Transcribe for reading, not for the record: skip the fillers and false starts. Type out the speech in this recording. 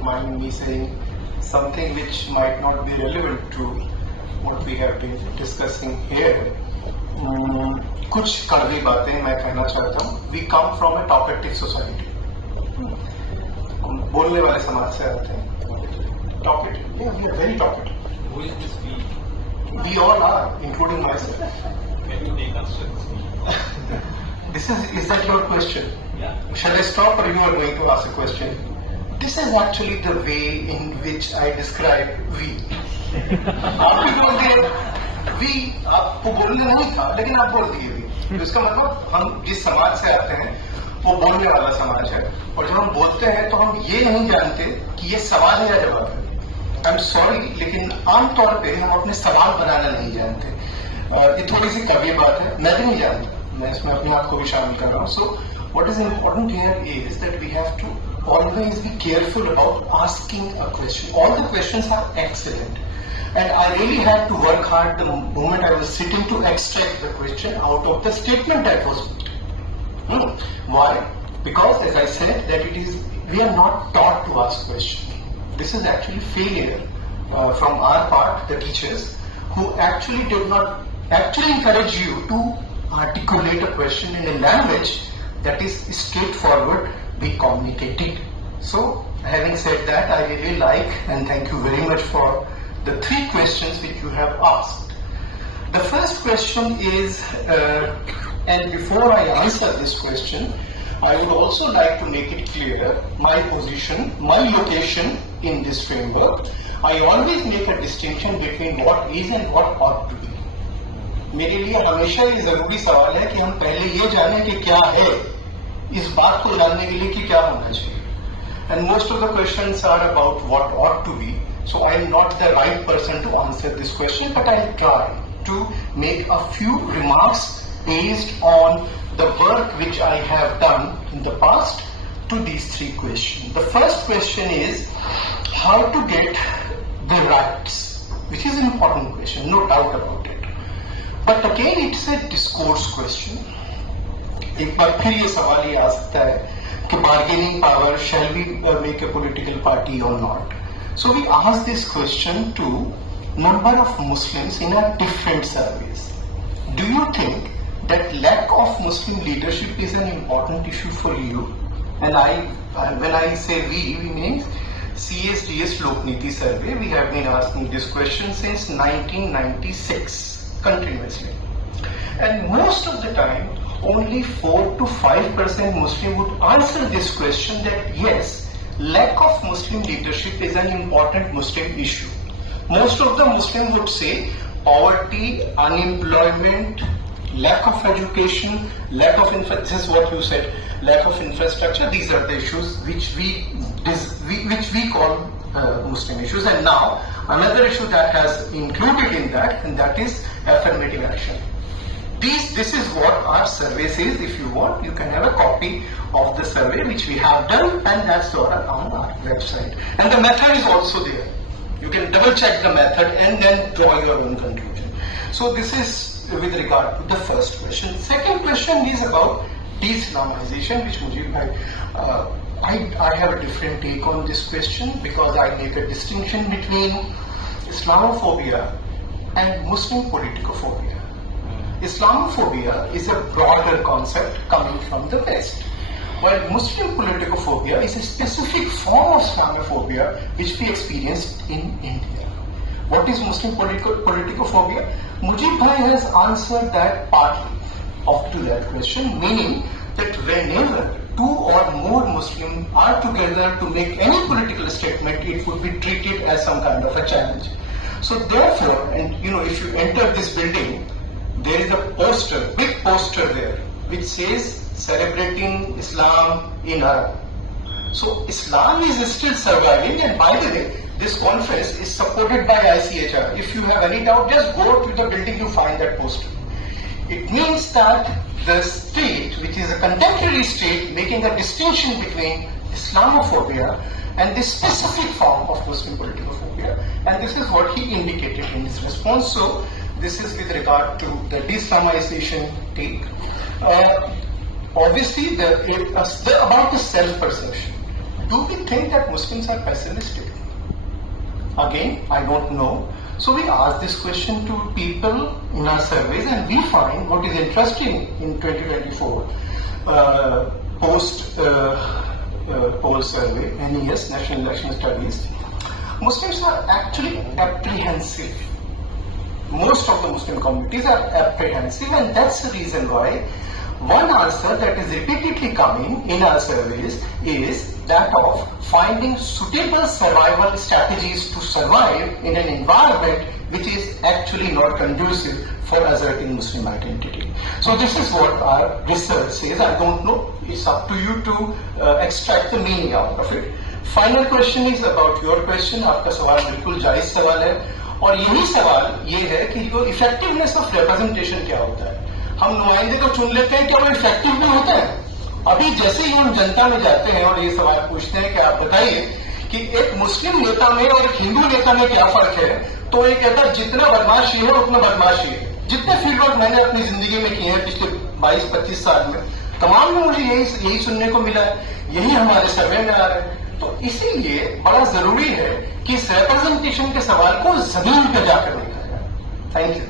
don't mind me saying something which might not be relevant to what we have been discussing here. कुछ कड़वी बातें मैं कहना चाहता हूँ. We come from a talkative society. हम बोलने वाले समाज से आते हैं. Talkative. Yeah, we are very talkative. Who is this we? We all are, including myself. Can you take us to this we? Is that your question? Yeah. Shall I stop or you are going to ask a question? This is actually the way in which I describe we. आप भी बोल दिए we, आपको बोलना नहीं था लेकिन आप बोल दिए we. तो इसका मतलब हम जिस समाज से आते हैं वो बोलने वाला समाज है और जब हम बोलते हैं तो हम ये नहीं जानते कि ये सवाल है या जवाब है. आई एम सॉरी लेकिन आमतौर पे हम अपने सवाल बनाना नहीं जानते. ये थोड़ी सी कड़वी बात है, मैं भी नहीं जानता, मैं इसमें अपने आप को भी शामिल कर रहा हूँ. सो what is important here is that we have to always be careful about asking a question. All the questions are excellent. And I really had to work hard the moment I was sitting to extract the question out of the statement that was made. Why? Because as I said, that we are not taught to ask questions. This is actually failure from our part, the teachers, who actually did not encourage you to articulate a question in a language that is straightforward, be communicated. So, having said that, I really like and thank you very much for the 3 questions which you have asked. The first question is, and before I answer this question, I would also like to make it clear my position, my location in this framework. I always make a distinction between what is and what ought to be. मेरे लिए हमेशा ये जरूरी सवाल है कि हम पहले ये जानें कि क्या है, इस बात को जानने के लिए कि क्या होना चाहिए. And most of the questions are about what ought to be. So I am not the right person to answer this question, but I'll try to make a few remarks based on the work which I have done in the past to these 3 questions. The first question is how to get the rights, which is an important question, no doubt about it. But again, it's a discourse question. एक बार फिर ये सवाल ये आ सकता है कि bargaining power, shall we make a political party or not? So we ask this question to number of Muslims in our different surveys. Do you think that lack of Muslim leadership is an important issue for you? And when I say we means CSDS Lokniti survey. We have been asking this question since 1996 continuously. And most of the time, only 4 to 5% Muslim would answer this question that yes, lack of Muslim leadership is an important Muslim issue. Most of the Muslims would say poverty, unemployment, lack of education, lack of this is what you said, lack of infrastructure. These are the issues which we call Muslim issues. And now another issue that has included in that, and that is affirmative action. This is what our survey says. If you want, you can have a copy of the survey which we have done, and that's on our website. And the method is also there. You can double check the method and then draw your own conclusion. So this is with regard to the first question. Second question is about de-Islamization, which I have a different take on this question because I make a distinction between Islamophobia and Muslim politicophobia. Islamophobia is a broader concept coming from the West, while Muslim politicophobia is a specific form of Islamophobia which we experienced in India. What is Muslim politicophobia? Mujib Bhai has answered that partly up to that question, meaning that whenever 2 or more Muslims are together to make any political statement, it would be treated as some kind of a challenge. So therefore, and if you enter this building, there is a poster, big poster there, which says celebrating Islam in Arab. So Islam is still surviving, and by the way, this conference is supported by ICHR. If you have any doubt, just go to the building, you find that poster. It means that the state, which is a contemporary state, making a distinction between Islamophobia and this specific form of Muslim politicophobia, and this is what he indicated in his response. So this is with regard to the de-Islamization take. Obviously, about the self-perception. do we think that Muslims are pessimistic? Again, I don't know. So we asked this question to people in our surveys, and we find what is interesting in 2024 poll survey, NES, National Election Studies. Muslims are actually apprehensive. Most of the Muslim communities are apprehensive, and that's the reason why one answer that is repeatedly coming in our surveys is that of finding suitable survival strategies to survive in an environment which is actually not conducive for asserting Muslim identity. So this is what our research says. I don't know. It's up to you to extract the meaning out of it. Final question is about your question. आपका सवाल बिल्कुल जायज सवाल है, और यही सवाल ये है कि जो इफेक्टिवनेस ऑफ रिप्रेजेंटेशन क्या होता है. हम नुमाइंदे को चुन लेते हैं, क्या वो इफेक्टिव नहीं होता है? अभी जैसे ही हम जनता में जाते हैं और ये सवाल पूछते हैं कि आप बताइए कि एक मुस्लिम नेता में और एक हिंदू नेता में क्या फर्क है, तो ये कहता है जितना बदमाशी है उतना बदमाशी है. जितने फील्ड वर्क मैंने अपनी जिंदगी में किए हैं पिछले 22-25 साल में, तमाम में मुझे यही सुनने को मिला है. यही हमारे सर्वे में आ रहा है. तो इसीलिए बड़ा जरूरी है कि इस रिप्रेजेंटेशन के सवाल को जमीन पर जाकर देखा जाए. Thank you.